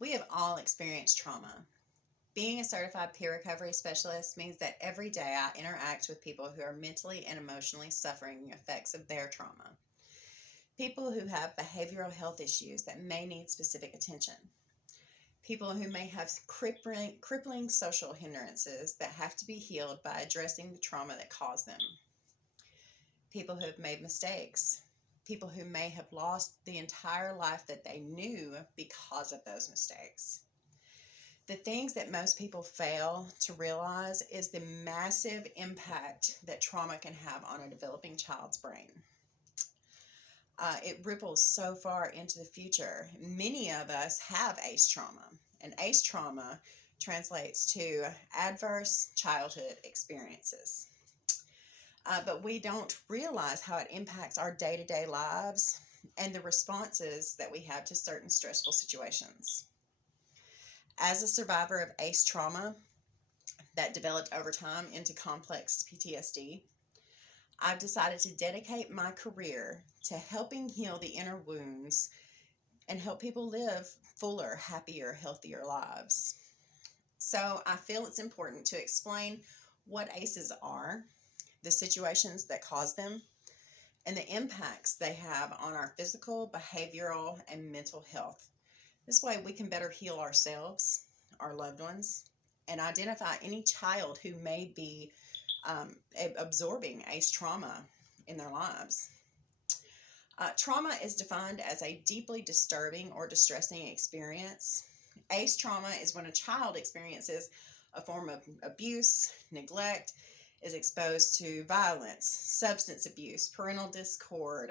We have all experienced trauma. Being a certified peer recovery specialist means that every day I interact with people who are mentally and emotionally suffering the effects of their trauma. People who have behavioral health issues that may need specific attention. People who may have crippling social hindrances that have to be healed by addressing the trauma that caused them. People who have made mistakes. People who may have lost the entire life that they knew because of those mistakes. The things that most people fail to realize is the massive impact that trauma can have on a developing child's brain. It ripples so far into the future. Many of us have ACE trauma, and ACE trauma translates to adverse childhood experiences. But we don't realize how it impacts our day-to-day lives and the responses that we have to certain stressful situations. As a survivor of ACE trauma that developed over time into complex PTSD, I've decided to dedicate my career to helping heal the inner wounds and help people live fuller, happier, healthier lives. So I feel it's important to explain what ACEs are, the situations that cause them, and the impacts they have on our physical, behavioral, and mental health. This way we can better heal ourselves, our loved ones, and identify any child who may be absorbing ACE trauma in their lives. Trauma is defined as a deeply disturbing or distressing experience. ACE trauma is when a child experiences a form of abuse, neglect, is exposed to violence, substance abuse, parental discord,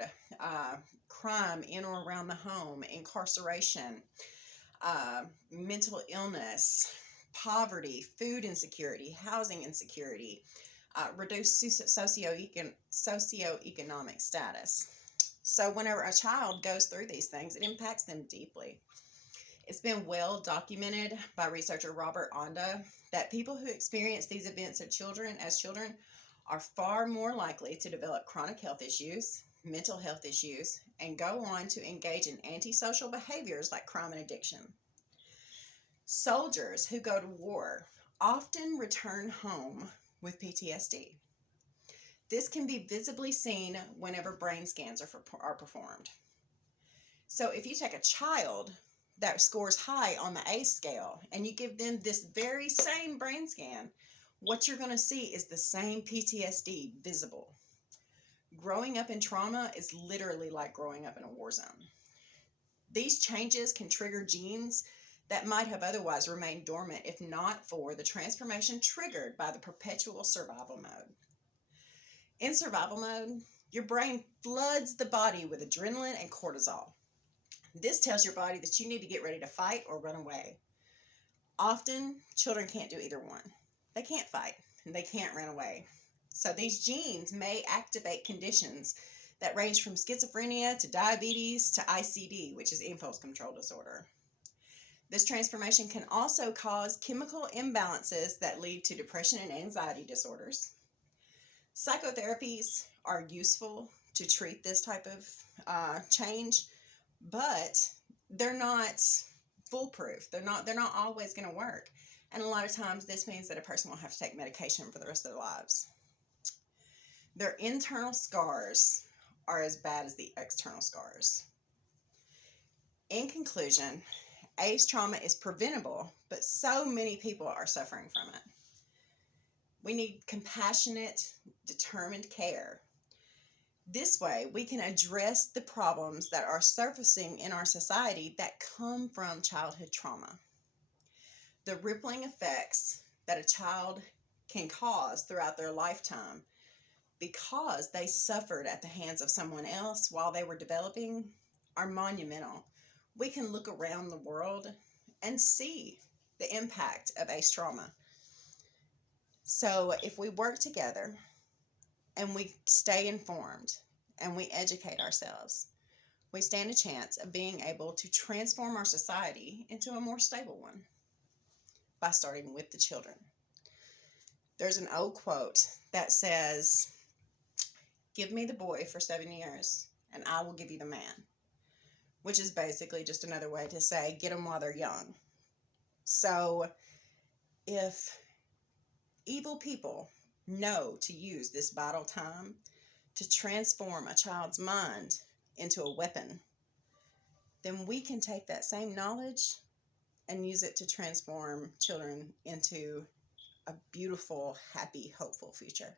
crime in or around the home, incarceration, mental illness, poverty, food insecurity, housing insecurity, reduced socioeconomic status. So whenever a child goes through these things, it impacts them deeply. It's been well documented by researcher Robert Onda that people who experience these events as children are far more likely to develop chronic health issues, mental health issues, and go on to engage in antisocial behaviors like crime and addiction. Soldiers who go to war often return home with PTSD. This can be visibly seen whenever brain scans are performed. So if you take a child that scores high on the ACE scale and you give them this very same brain scan, what you're going to see is the same PTSD visible. Growing up in trauma is literally like growing up in a war zone. These changes can trigger genes that might have otherwise remained dormant if not for the transformation triggered by the perpetual survival mode. In survival mode, your brain floods the body with adrenaline and cortisol. This tells your body that you need to get ready to fight or run away. Often, children can't do either one. They can't fight and they can't run away. So these genes may activate conditions that range from schizophrenia to diabetes to ICD, which is impulse control disorder. This transformation can also cause chemical imbalances that lead to depression and anxiety disorders. Psychotherapies are useful to treat this type of change, but they're not foolproof. They're not always going to work. And a lot of times this means that a person will have to take medication for the rest of their lives. Their internal scars are as bad as the external scars. In conclusion, ACE trauma is preventable, but so many people are suffering from it. We need compassionate, determined care. This way, we can address the problems that are surfacing in our society that come from childhood trauma. The rippling effects that a child can cause throughout their lifetime because they suffered at the hands of someone else while they were developing are monumental. We can look around the world and see the impact of ACE trauma. So if we work together and we stay informed and we educate ourselves, we stand a chance of being able to transform our society into a more stable one by starting with the children. There's an old quote that says, "Give me the boy for 7 years and I will give you the man." which is basically just another way to say get them while they're young. So if evil people know to use this vital time to transform a child's mind into a weapon, then we can take that same knowledge and use it to transform children into a beautiful, happy, hopeful future.